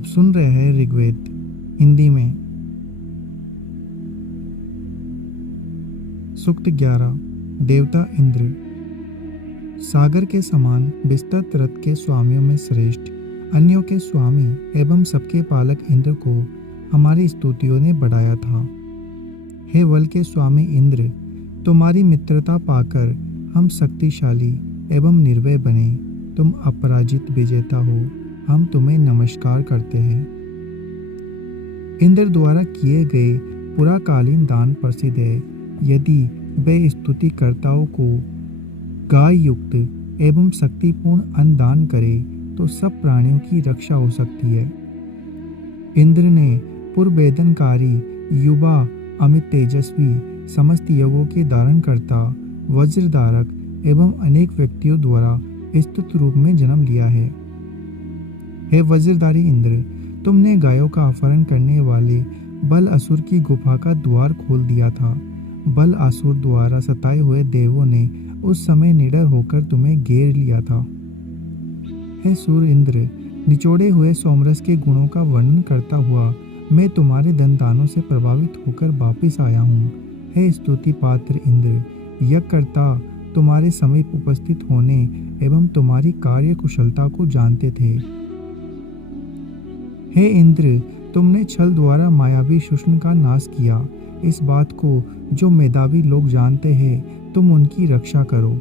आप सुन रहे हैं ऋग्वेद हिंदी में। सूक्त 11। देवता इंद्र। सागर के समान विस्तृत रथ के स्वामियों में श्रेष्ठ, अन्यों के स्वामी एवं सबके पालक इंद्र को हमारी स्तुतियों ने बढ़ाया था। हे बल के स्वामी इंद्र, तुम्हारी मित्रता पाकर हम शक्तिशाली एवं निर्भय बने। तुम अपराजित विजेता हो, हम तुम्हें नमस्कार करते हैं। इंद्र द्वारा किए गए पुराकालीन दान प्रसिद्ध है। यदि वे स्तुतिकर्ताओं को गाय युक्त एवं शक्तिपूर्ण अन्न दान करे तो सब प्राणियों की रक्षा हो सकती है। इंद्र ने पूर्ववेदनकारी, युवा, अमित तेजस्वी, समस्त योगों के धारणकर्ता, वज्रधारक एवं अनेक व्यक्तियों द्वारा स्तुत रूप में जन्म लिया है। हे वज्रधारी इंद्र, तुमने गायों का अपहरण करने वाले बल असुर की गुफा का द्वार खोल दिया था। बल असुर द्वारा सताए हुए देवों ने उस समय निडर होकर तुम्हें घेर लिया था। हे सूर्य इंद्र, निचोड़े हुए सोमरस के गुणों का वर्णन करता हुआ मैं तुम्हारे धन-दानों से प्रभावित होकर वापिस आया हूँ। हे स्तुति पात्र इंद्र, यज्ञकर्ता तुम्हारे समीप उपस्थित होने एवं तुम्हारी कार्य कुशलता को जानते थे। हे इंद्र, तुमने छल द्वारा मायावी शुष्ण का नाश किया। इस बात को जो मेधावी लोग जानते हैं, तुम उनकी रक्षा करो।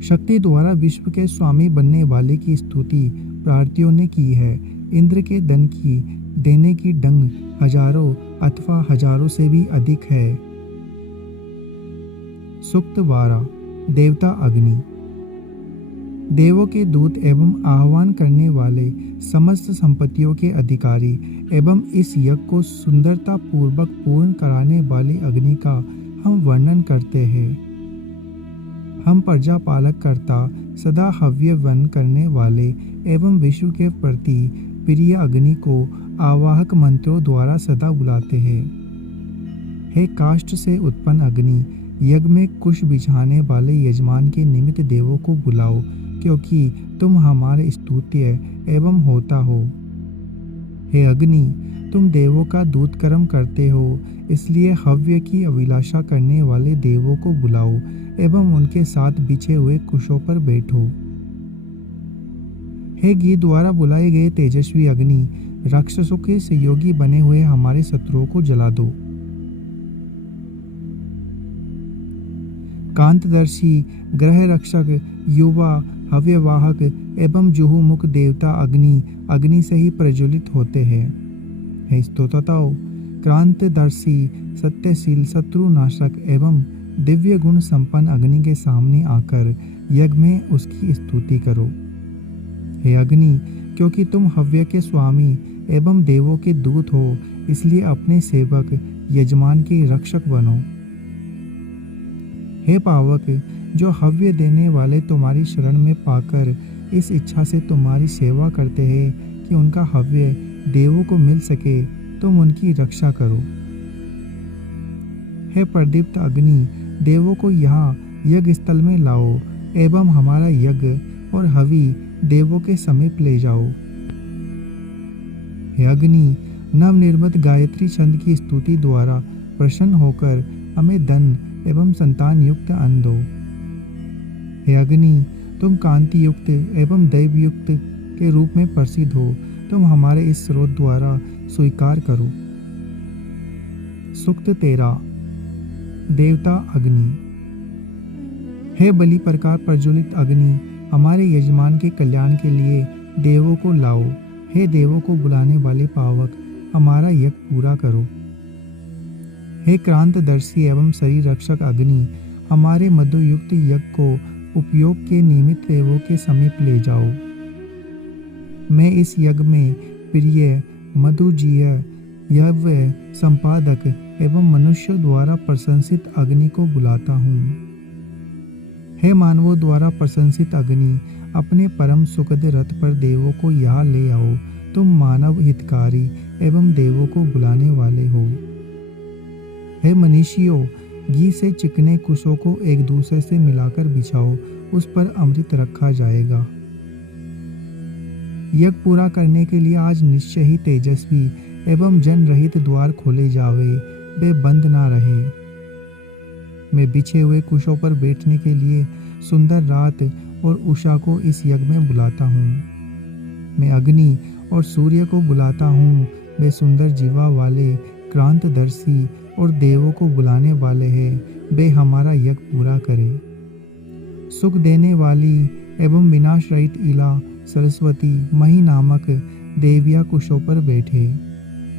शक्ति द्वारा विश्व के स्वामी बनने वाले की स्तुति प्रार्थियों ने की है। इंद्र के धन की देने की ढंग हजारों अथवा हजारों से भी अधिक है। सूक्त 12। देवता अग्नि। देवों के दूत एवं आह्वान करने वाले, समस्त संपत्तियों के अधिकारी एवं इस यज्ञ को सुंदरता पूर्वक पूर्ण कराने वाली अग्नि का हम वर्णन करते हैं। हम प्रजा पालक करता, सदा हव्य वन करने वाले एवं विश्व के प्रति प्रिय अग्नि को आवाहक मंत्रों द्वारा सदा बुलाते हैं। हे काष्ठ से उत्पन्न अग्नि, यज्ञ में कुश बिछाने वाले यजमान के निमित्त देवों को बुलाओ, क्योंकि तुम हमारे स्तुत्य एवं होता हो। हे अग्नि, तुम देवों का दूत कर्म करते हो, इसलिए हव्य की अभिलाषा करने वाले देवों को बुलाओ एवं उनके साथ बिछे हुए कुशों पर बैठो। हे घी द्वारा बुलाए गए तेजस्वी अग्नि, राक्षसों के सहयोगी बने हुए हमारे शत्रुओं को जला दो। कांतदर्शी, ग्रह रक्षक, युवा, हव्यवाहक एवं जुहुमुख देवता अग्नि से ही प्रज्वलित होते हैं। हे स्तोत्रताओं, क्रांतदर्शी, सत्यशील, शत्रुनाशक एवं दिव्य गुण संपन्न अग्नि के सामने आकर यज्ञ में उसकी स्तुति करो। हे अग्नि, क्योंकि तुम हव्य के स्वामी एवं देवों के दूत हो, इसलिए अपने सेवक यजमान के रक्षक बनो। हे पावक, जो हव्य देने वाले तुम्हारी शरण में पाकर इस इच्छा से तुम्हारी सेवा करते हैं कि उनका हव्य देवों को मिल सके, तुम उनकी रक्षा करो। हे प्रदीप्त अग्नि, देवों को यहाँ यज्ञ स्थल में लाओ एवं हमारा यज्ञ और हवि देवों के समीप ले जाओ। हे अग्नि, नवनिर्मित गायत्री छंद की स्तुति द्वारा प्रसन्न होकर हमें धन एवं संतान युक्त अन्न दो। हे अग्नि, तुम कांति युक्त एवं दैव युक्त के रूप में प्रसिद्ध हो, तुम हमारे इस स्रोत द्वारा स्वीकार करो। सूक्त 13। देवता अग्नि। हे बलि प्रकार प्रज्वलित अग्नि, हमारे यजमान के कल्याण के लिए देवों को लाओ। हे देवों को बुलाने वाले पावक, हमारा यज्ञ पूरा करो। हे क्रांतदर्शी एवं शरीर रक्षक अग्नि, हमारे मधुयुक्त यज्ञ को उपयोग के निमित्त देवों के समीप ले जाओ। मैं इस यज्ञ में प्रिय, मधुजीय, यज्ञ संपादक एवं मनुष्य द्वारा प्रशंसित अग्नि को बुलाता हूँ। हे मानवों द्वारा प्रशंसित अग्नि, अपने परम सुखद रथ पर देवों को यहाँ ले आओ। तुम मानव हितकारी एवं देवों को बुलाने वाले हो। हे मनीषियों, घी से चिकने कुशों को एक दूसरे से मिलाकर बिछाओ, उस पर अमृत रखा जाएगा। यज्ञ पूरा करने के लिए आज निश्चय ही तेजस्वी एवं जन रहित द्वार खोले जावे, वे बंद ना रहे। मैं बिछे हुए कुशों पर बैठने के लिए सुंदर रात और उषा को इस यज्ञ में बुलाता हूँ। मैं अग्नि और सूर्य को बुलाता हूँ, वे सुंदर जीवा वाले क्रांतदर्शी और देवों को बुलाने वाले हैं, वे हमारा यज्ञ पूरा करे। सुख देने वाली एवं विनाश रहित इला सरस्वती मही नामक देविया कुशों पर बैठे।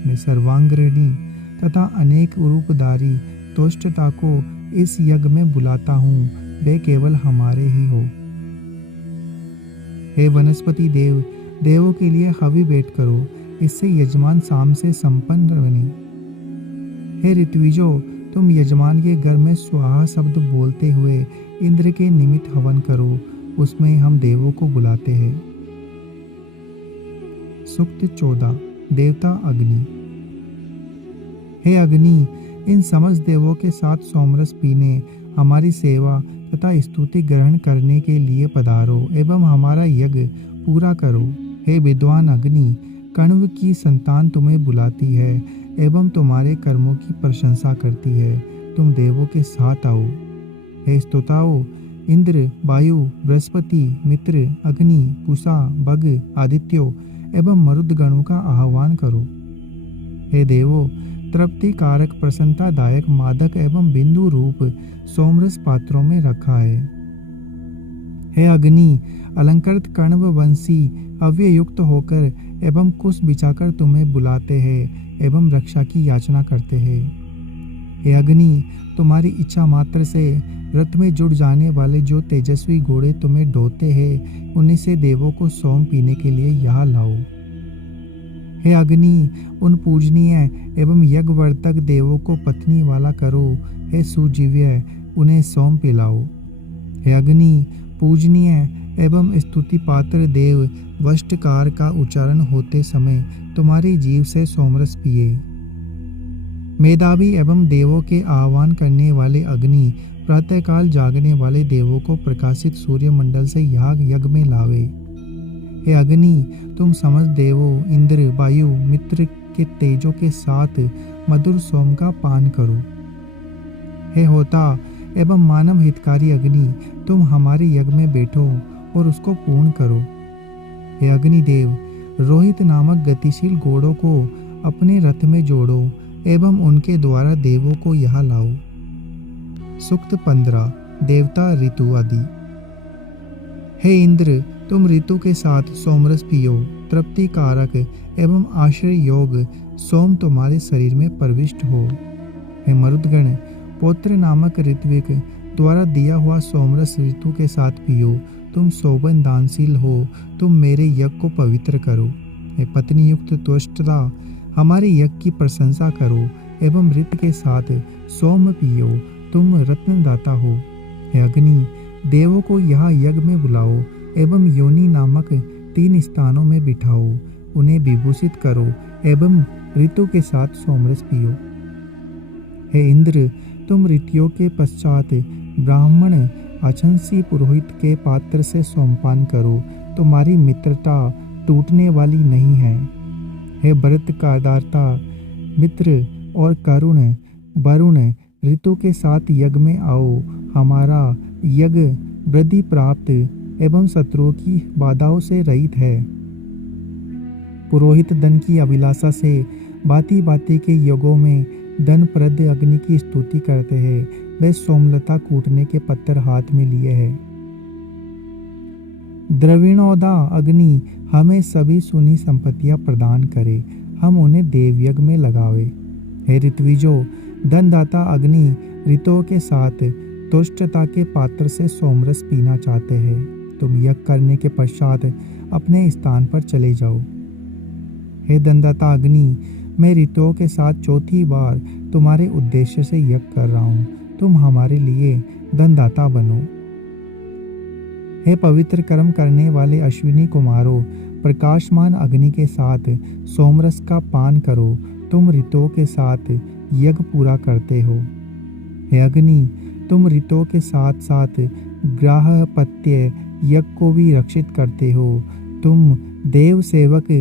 मैं सर्वांगरिणी तथा अनेक रूपधारी तुष्टता को इस यज्ञ में बुलाता हूँ, वे केवल हमारे ही हो। हे वनस्पति देव, देवों के लिए हवि भेंट करो, इससे यजमान शाम से संपन्न बने। हे ऋत्विजो, तुम यजमान के घर में स्वाहा शब्द बोलते हुए इंद्र के निमित्त हवन करो, उसमें हम देवों को बुलाते हैं। सूक्त 14 देवता अग्नि। हे अग्नि, इन समस्त देवों के साथ सोमरस पीने, हमारी सेवा तथा स्तुति ग्रहण करने के लिए पधारो एवं हमारा यज्ञ पूरा करो। हे विद्वान अग्नि, कण्व की संतान तुम्हें बुलाती है एवं तुम्हारे कर्मों की प्रशंसा करती है, तुम देवों के साथ आओ। हे स्तोताओ, इंद्र, वायु, बृहस्पति, मित्र, अग्नि, पूषा, भग, आदित्यों एवं मरुदगणों का आह्वान करो। हे देवो, तृप्ति कारक प्रसन्नतादायक मादक एवं बिंदु रूप सोमरस पात्रों में रखा है। हे अग्नि, अलंकृत कण्व वंशी अव्ययुक्त होकर एवं कुश बिछाकर तुम्हें बुलाते हैं एवं रक्षा की याचना करते हैं। हे अग्नि, तुम्हारी इच्छा मात्र से रथ में जुड़ जाने वाले जो तेजस्वी घोड़े तुम्हें ढोते हैं, उन्हीं से देवों को सोम पीने के लिए यहाँ लाओ। हे अग्नि, उन पूजनीय एवं यज्ञवर्तक देवों को पत्नी वाला करो। हे सुजीव्य, उन्हें सोम पिलाओ। हे अग्नि, पूजनीय एवं स्तुति पात्र देव वष्टकार का उच्चारण होते समय तुम्हारी जीव से सोमरस पिए। मेधावी एवं देवों के आह्वान करने वाले अग्नि, प्रातःकाल जागने वाले देवों को प्रकाशित सूर्य मंडल से याग यज्ञ में लावे। हे अग्नि, तुम समस्त देवों, इंद्र, वायु, मित्र के तेजों के साथ मधुर सोम का पान करो। हे होता एवं मानव हितकारी अग्नि, तुम हमारे यज्ञ में बैठो और उसको पूर्ण करो। हे अग्निदेव, रोहित नामक गतिशील घोड़ों को अपने रथ में जोड़ो एवं उनके द्वारा देवों को यहाँ लाओ। सूक्त 15 देवता ऋतु आदि। हे इंद्र, तुम ऋतु के साथ सोमरस पियो, तृप्ति कारक एवं आश्रय योग सोम तुम्हारे शरीर में प्रविष्ट हो। हे मरुदगण, पौत्र नामक ऋत्विक द्वारा दिया हुआ सोमरस ऋतु के साथ पियो, तुम शोभन दानशील हो, तुम मेरे यज्ञ को पवित्र करो। हे पत्नी युक्त तुष्टता, हमारे यज्ञ की प्रशंसा करो एवं ऋत के साथ सोम पियो, तुम रत्नदाता हो। हे अग्नि, देवों को यहाँ यज्ञ में बुलाओ एवं योनि नामक 3 स्थानों में बिठाओ, उन्हें विभूषित करो एवं ऋतु के साथ सोमरस पियो। हे इंद्र, तुम ऋतुओं के पश्चात ब्राह्मण अछंसी पुरोहित के पात्र से सोमपान करो, तुम्हारी मित्रता टूटने वाली नहीं है। हे भरत का दाता, मित्र और करुण वरुण, ऋतु के साथ यज्ञ में आओ, हमारा यज्ञ वृद्धि प्राप्त एवं शत्रुओं की बाधाओं से रहित है। पुरोहित धन की अभिलाषा से बाती बाती के युगों में धनप्रद अग्नि की स्तुति करते हैं, वे सोमलता कूटने के पत्थर हाथ में लिए हैं। द्रविणोदा अग्नि, हमें सभी सुनी संपत्तियां प्रदान करे, हम उन्हें देवयज्ञ में लगावे। हे ऋत्विजो, धनदाता अग्नि ऋतुओं के साथ तुष्टता के पात्र से सोमरस पीना चाहते हैं, तुम यज्ञ करने के पश्चात अपने स्थान पर चले जाओ। हे धनदाता अग्नि, मैं ऋतुओं के साथ चौथी बार तुम्हारे उद्देश्य से यज्ञ कर रहा हूँ, तुम हमारे लिए धनदाता बनो। हे पवित्र कर्म करने वाले अश्विनी कुमारों, प्रकाशमान अग्नि के साथ सोमरस का पान करो, तुम ऋतुओं के साथ यज्ञ पूरा करते हो। हे अग्नि, तुम ऋतुओं के साथ साथ ग्राहपत्य यज्ञ को भी रक्षित करते हो, तुम देव सेवक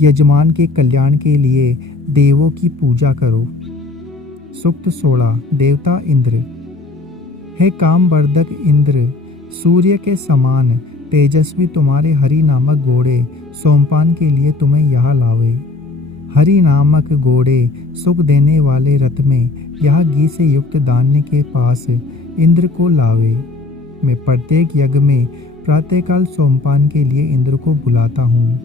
यजमान के कल्याण के लिए देवों की पूजा करो। सूक्त 16। देवता इंद्र। हे कामवर्धक इंद्र, सूर्य के समान तेजस्वी तुम्हारे हरि नामक घोड़े सोमपान के लिए तुम्हें यहाँ लावे। हरि नामक घोड़े सुख देने वाले रथ में यहाँ घी से युक्त धान्य के पास इंद्र को लावे। मैं प्रत्येक यज्ञ में प्रातःकाल सोमपान के लिए इंद्र को बुलाता हूँ।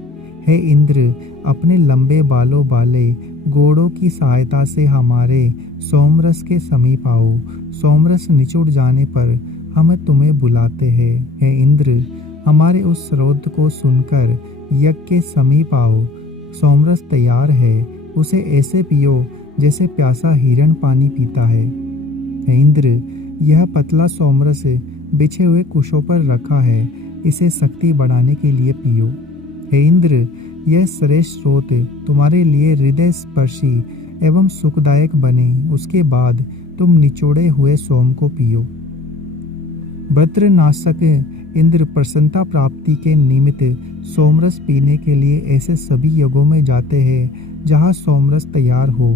हे इंद्र, अपने लंबे बालों वाले घोड़ों की सहायता से हमारे सोमरस के समीप आओ। सोमरस निचुड़ जाने पर हम तुम्हें बुलाते हैं। हे इंद्र, हमारे उस स्रोत को सुनकर यज्ञ के समीप आओ। सोमरस तैयार है, उसे ऐसे पियो जैसे प्यासा हिरण पानी पीता है। हे इंद्र, यह पतला सोमरस बिछे हुए कुशों पर रखा है, इसे शक्ति बढ़ाने के लिए पियो। हे इंद्र, यह श्रेष्ठ स्रोत तुम्हारे लिए हृदय स्पर्शी एवं सुखदायक बने। उसके बाद तुम निचोड़े हुए सोम को पियो। वज्रनाशक इंद्र प्रसन्नता प्राप्ति के निमित्त सोमरस पीने के लिए ऐसे सभी यज्ञों में जाते हैं जहाँ सोमरस तैयार हो।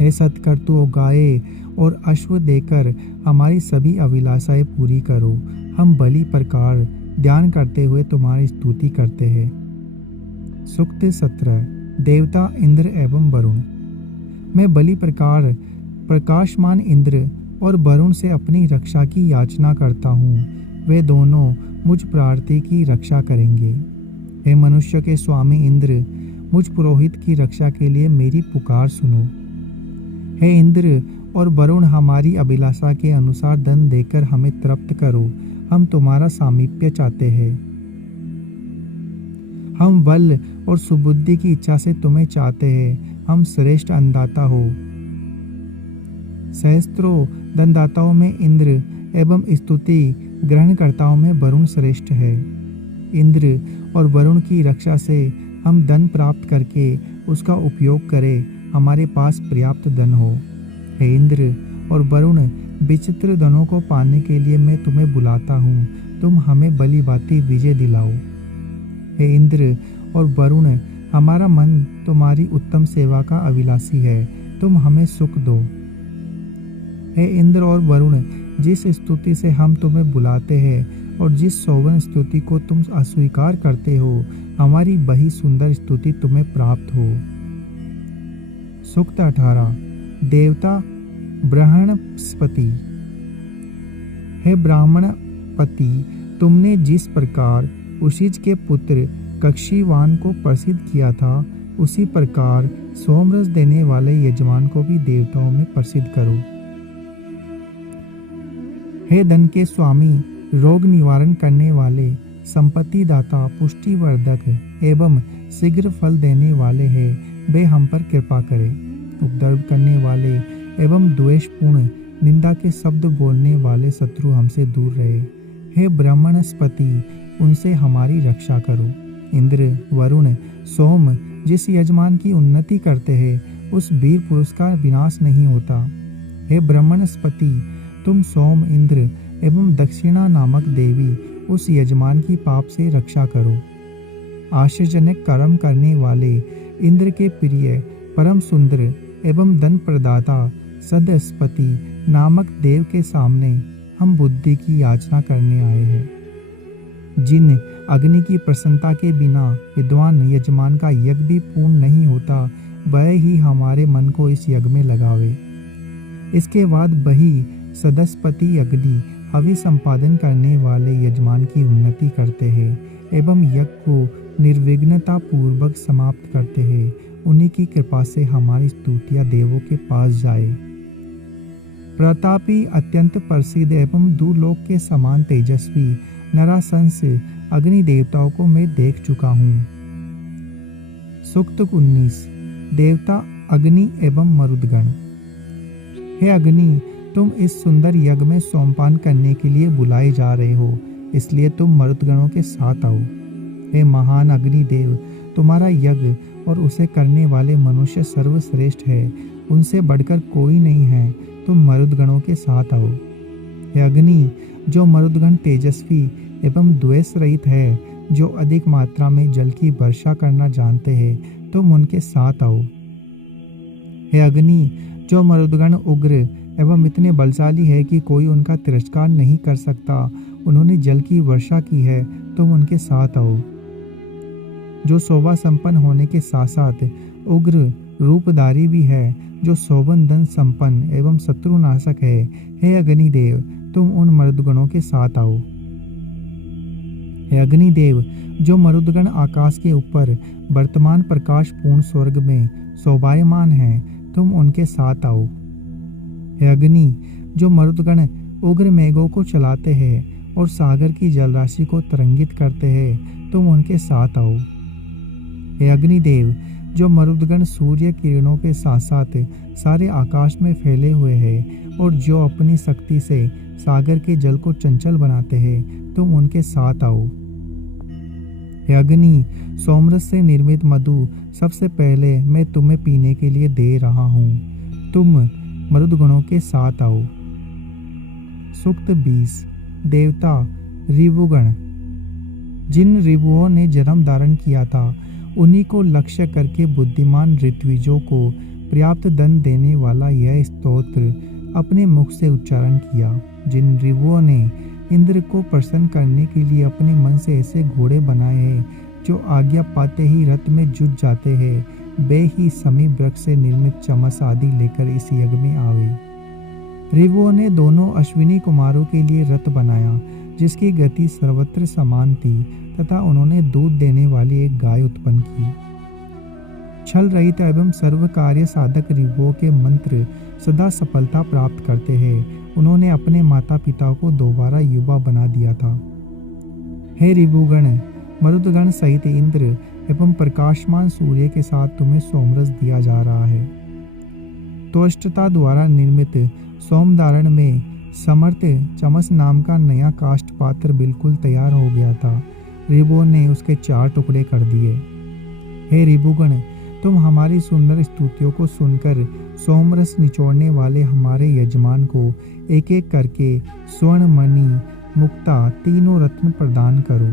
हे सत्कर्तुओं, गाय और अश्व देकर हमारी सभी अभिलाषाएं पूरी करो। हम बलि प्रकार ध्यान करते हुए तुम्हारी स्तुति करते हैं। सूक्त 17। देवता इंद्र एवं वरुण। मैं बलि प्रकार प्रकाशमान इंद्र और वरुण से अपनी रक्षा की याचना करता हूँ। वे दोनों मुझ प्रार्थी की रक्षा करेंगे। हे मनुष्य के स्वामी इंद्र, मुझ पुरोहित की रक्षा के लिए मेरी पुकार सुनो। हे इंद्र और वरुण, हमारी अभिलाषा के अनुसार धन देकर हमें तृप्त करो। हम तुम्हारा सामीप्य चाहते हैं। हम बल और सुबुद्धि की इच्छा से तुम्हें चाहते हैं। हम श्रेष्ठ अन्नदाता हो। सहस्त्रों धनदाताओं में इंद्र एवं स्तुति ग्रहणकर्ताओं में वरुण श्रेष्ठ है। इंद्र और वरुण की रक्षा से हम धन प्राप्त करके उसका उपयोग करें। हमारे पास पर्याप्त धन हो। हे इंद्र और वरुण, विचित्र धनों को पाने के लिए मैं तुम्हें बुलाता हूँ। तुम हमें भली भांति विजय दिलाओ। हे इंद्र और वरुण, हमारा मन तुम्हारी उत्तम सेवा का अभिलाषी है। तुम हमें सुख दो। हे इंद्र और वरुण, जिस स्तुति से हम तुम्हें बुलाते हैं और जिस शोभन स्तुति को तुम अस्वीकार करते हो, हमारी वही सुंदर स्तुति तुम्हें प्राप्त हो। सूक्त 18। देवता ब्रह्मणस्पति। हे ब्राह्मणपति, तुमने जिस प्रकार उशिज के पुत्र कक्षीवान को प्रसिद्ध किया था, उसी प्रकार सोमरस देने वाले यजमान को भी देवताओं में प्रसिद्ध करो। हे धन के स्वामी, रोग निवारण करने वाले, संपत्ति दाता, पुष्टिवर्धक एवं शीघ्र फल देने वाले हैं, वे हम पर कृपा करें। उपद्रव करने वाले एवं द्वेषपूर्ण निंदा के शब्द बोलने वाले शत्रु हमसे दूर रहे। हे ब्रह्मणस्पति, उनसे हमारी रक्षा करो। इंद्र, वरुण, सोम, जिस यजमान की उन्नति करते हैं, उस वीर पुरुष का विनाश नहीं होता। हे ब्रह्मणस्पति, तुम सोम, इंद्र एवं दक्षिणा नामक देवी उस यजमान की पाप से रक्षा करो। आश्चर्यजनक कर्म करने वाले इंद्र के प्रिय, परम सुंदर एवं धन प्रदाता सदस्पति नामक देव के सामने हम बुद्धि की याचना करने आए हैं। जिन अग्नि की प्रसन्नता के बिना विद्वान यजमान का यज्ञ भी पूर्ण नहीं होता, वह ही हमारे मन को इस यज्ञ में लगावे। इसके बाद वही सदस्पति अग्नि हवि संपादन करने वाले यजमान की उन्नति करते हैं एवं यज्ञ को निर्विघ्नता पूर्वक समाप्त करते हैं। उन्हीं की कृपा से हमारी स्तुतियां देवों के पास जाए। प्रतापी, अत्यंत प्रसिद्ध एवं दूरलोक के समान तेजस्वी नराशंस अग्नि देवताओं को मैं देख चुका हूँ। सूक्त 19। देवता अग्नि एवं मरुदगण। हे अग्नि, तुम इस सुंदर यज्ञ में सोमपान करने के लिए बुलाए जा रहे हो, इसलिए तुम मरुदगणों के साथ आओ। हे महान अग्निदेव, तुम्हारा यज्ञ और उसे करने वाले मनुष्य सर्वश्रेष्ठ है, उनसे बढ़कर कोई नहीं है। तुम मरुदगणों के साथ आओ। हे अग्नि, जो मरुदगण तेजस्वी एवं द्वेष रहित है, जो अधिक मात्रा में जल की वर्षा करना जानते हैं, तुम उनके साथ आओ। हे अग्नि, जो मरुदगण उग्र एवं इतने बलशाली है कि कोई उनका तिरस्कार नहीं कर सकता, उन्होंने जल की वर्षा की है, तुम उनके साथ आओ। जो शोभा संपन्न होने के साथ साथ उग्र रूपधारी भी है, जो शोभन धन संपन्न एवं शत्रुनाशक है, हे अग्निदेव, तुम उन मरुदगणों के साथ आओ। हे अग्निदेव, जो मरुदगण आकाश के ऊपर वर्तमान प्रकाश पूर्ण स्वर्ग में शोभायमान हैं, तुम उनके साथ आओ। हे अग्नि, जो मरुदगण उग्र मेघों को चलाते हैं और सागर की जलराशि को तरंगित करते हैं, तुम उनके साथ आओ। हे अग्निदेव, जो मरुदगण सूर्य किरणों के साथ साथ सारे आकाश में फैले हुए हैं और जो अपनी शक्ति से सागर के जल को चंचल बनाते हैं, तुम उनके साथ आओ। हे अग्नि, सोमरस से निर्मित मधु सबसे पहले मैं तुम्हें पीने के लिए दे रहा हूँ, तुम मरुदगणों के साथ आओ। सूक्त 20। देवता रिभुगण। जिन रिभुओं ने जन्म धारण किया था, उन्हीं को लक्ष्य करके बुद्धिमान ऋत्विजों को पर्याप्त धन देने वाला यह स्तोत्र अपने मुख से उच्चारण किया। जिन रिभुओं ने इंद्र को प्रसन्न करने के लिए अपने मन से ऐसे घोड़े बनाए हैं जो आज्ञा पाते ही रथ में जुट जाते हैं, वे ही समीप वृक्ष से निर्मित चमस आदि लेकर इस यज्ञ में आवे। रिभुओं ने दोनों अश्विनी कुमारों के लिए रथ बनाया, जिसकी गति सर्वत्र समान थी, तथा उन्होंने दूध देने वाली एक गाय उत्पन्न की। छल रहित एवं सर्व कार्य साधक रिभुओं के मंत्र सदा सफलता प्राप्त करते हैं। उन्होंने अपने माता पिता को दोबारा युवा बना दिया था। हे रिभुगण, मरुदगण सहित इंद्र एवं प्रकाशमान सूर्य के साथ तुम्हें सोमरस दिया जा रहा है। त्वष्टता द्वारा निर्मित सोमधारण में समर्थ चमस नाम का नया काष्ठ पात्र बिल्कुल तैयार हो गया था। रिभुओं ने उसके 4 टुकड़े कर दिए। हे रिभुगण, तुम हमारी सुंदर स्तुतियों को सुनकर सोमरस निचोड़ने वाले हमारे यजमान को एक एक करके स्वर्ण, मणि, मुक्ता तीनों रत्न प्रदान करो।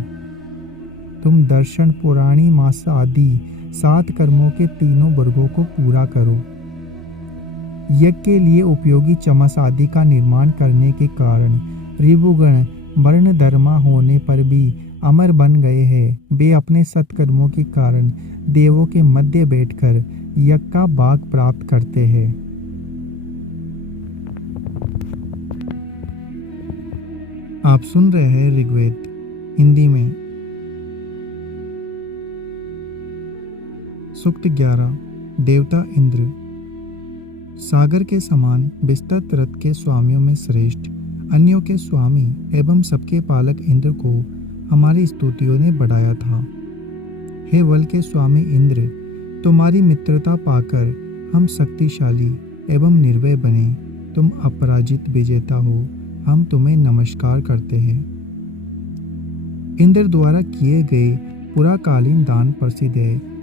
तुम दर्शन, पुराणी, मास आदि 7 कर्मों के तीनों वर्गों को पूरा करो। यज्ञ के लिए उपयोगी चमस आदि का निर्माण करने के कारण रिभुगण वर्ण धर्मा होने पर भी अमर बन गए हैं। वे अपने सत्कर्मों के कारण देवों के मध्य बैठकर यज्ञ का भाग प्राप्त करते हैं। आप सुन रहे हैं ऋग्वेद हिंदी में। सूक्त 11। देवता इंद्र। सागर के समान विस्तृत रथ के स्वामियों में श्रेष्ठ, अन्यों के स्वामी एवं सबके पालक इंद्र को हमारी स्तुतियों ने बढ़ाया था। हे वल के स्वामी इंद्र, तुम्हारी मित्रता पाकर हम शक्तिशाली एवं निर्भय बने। तुम अपराजित विजेता हो, हम तुम्हें नमस्कार करते हैं। इंद्र द्वारा किए गए पुराकालीन दान प्रसिद्ध है।